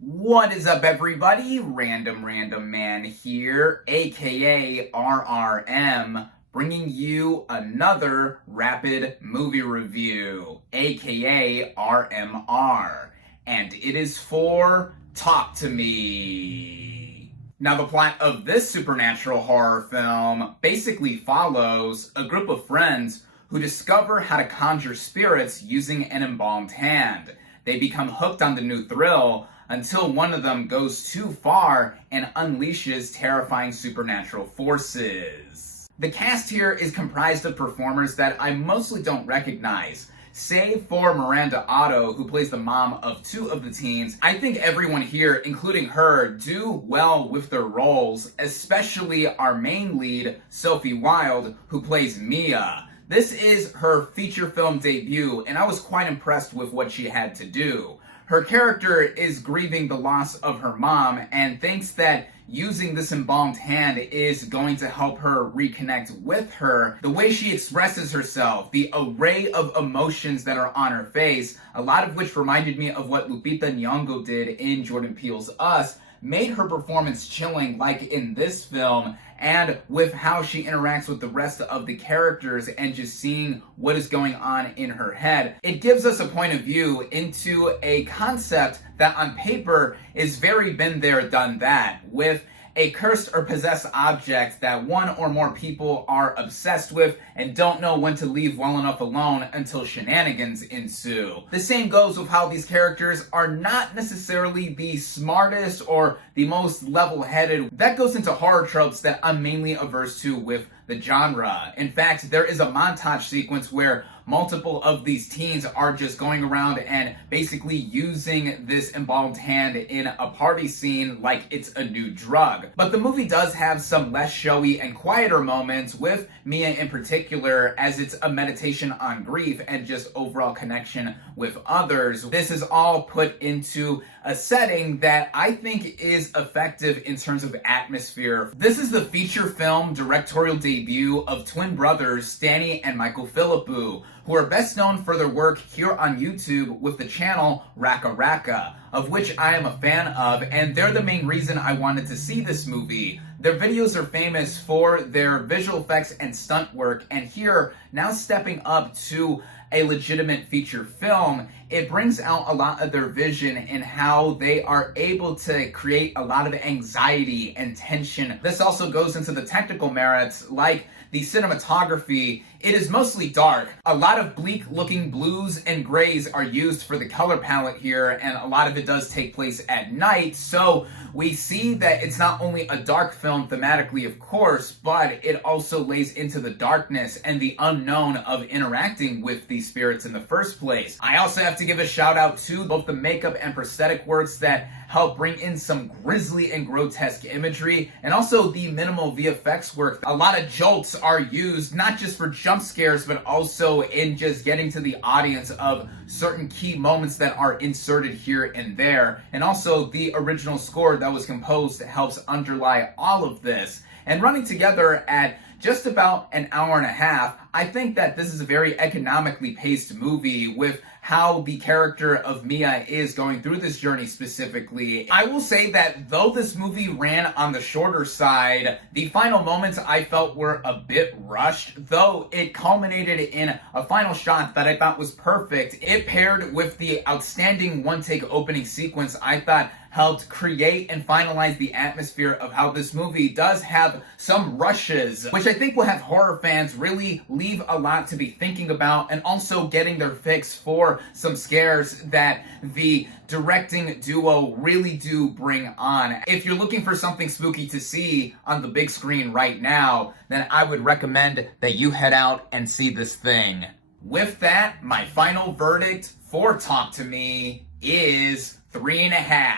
What is up, everybody? Random Random Man here, aka RRM, bringing you another rapid movie review, aka RMR, and it is for Talk to Me. Now, the plot of this supernatural horror film basically follows a group of friends who discover how to conjure spirits using an embalmed hand. They become hooked on the new thrill until one of them goes too far and unleashes terrifying supernatural forces. The cast here is comprised of performers that I mostly don't recognize. Save for Miranda Otto, who plays the mom of two of the teens, I think everyone here, including her, do well with their roles, especially our main lead, Sophie Wilde, who plays Mia. This is her feature film debut, and I was quite impressed with what she had to do. Her character is grieving the loss of her mom and thinks that using this embalmed hand is going to help her reconnect with her. The way she expresses herself, the array of emotions that are on her face, a lot of which reminded me of what Lupita Nyong'o did in Jordan Peele's Us, made her performance chilling like in this film, and with how she interacts with the rest of the characters and just seeing what is going on in her head. It gives us a point of view into a concept that on paper is very been there, done that, with a cursed or possessed object that one or more people are obsessed with and don't know when to leave well enough alone until shenanigans ensue. The same goes with how these characters are not necessarily the smartest or the most level-headed. That goes into horror tropes that I'm mainly averse to with the genre. In fact, there is a montage sequence where multiple of these teens are just going around and basically using this embalmed hand in a party scene like it's a new drug. But the movie does have some less showy and quieter moments, with Mia in particular, as it's a meditation on grief and just overall connection with others. This is all put into a setting that I think is effective in terms of atmosphere. This is the feature film directorial debut of twin brothers Stanny and Michael Philippou, who are best known for their work here on YouTube with the channel Raka Raka, of which I am a fan of, and they're the main reason I wanted to see this movie. Their videos are famous for their visual effects and stunt work, and here, now stepping up to a legitimate feature film, it brings out a lot of their vision in how they are able to create a lot of anxiety and tension. This also goes into the technical merits, like the cinematography. It is mostly dark. A lot of bleak looking blues and grays are used for the color palette here, and a lot of it does take place at night, so we see that it's not only a dark film thematically, of course, but it also lays into the darkness and the unknown of interacting with these spirits in the first place. I also have to give a shout out to both the makeup and prosthetic works that help bring in some grisly and grotesque imagery, and also the minimal VFX work. A lot of jolts are used, not just for jump scares, but also in just getting to the audience of certain key moments that are inserted here and there. And also the original score that was composed helps underlie all of this. And running together at just about an hour and a half, I think that this is a very economically paced movie with how the character of Mia is going through this journey specifically. I will say that though this movie ran on the shorter side, the final moments I felt were a bit rushed, though it culminated in a final shot that I thought was perfect. It paired with the outstanding one-take opening sequence I thought helped create and finalize the atmosphere of how this movie does have some rushes, which I think will have horror fans really leave a lot to be thinking about, and also getting their fix for some scares that the directing duo really do bring on. If you're looking for something spooky to see on the big screen right now, then I would recommend that you head out and see this thing. With that, my final verdict for Talk to Me is 3.5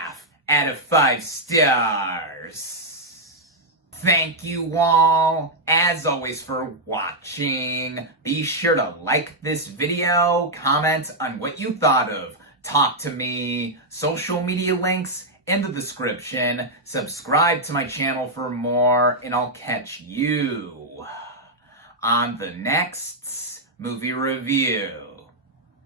out of 5 stars. Thank you all, as always, for watching. Be sure to like this video, comment on what you thought of Talk to Me, social media links in the description, subscribe to my channel for more, and I'll catch you on the next movie review.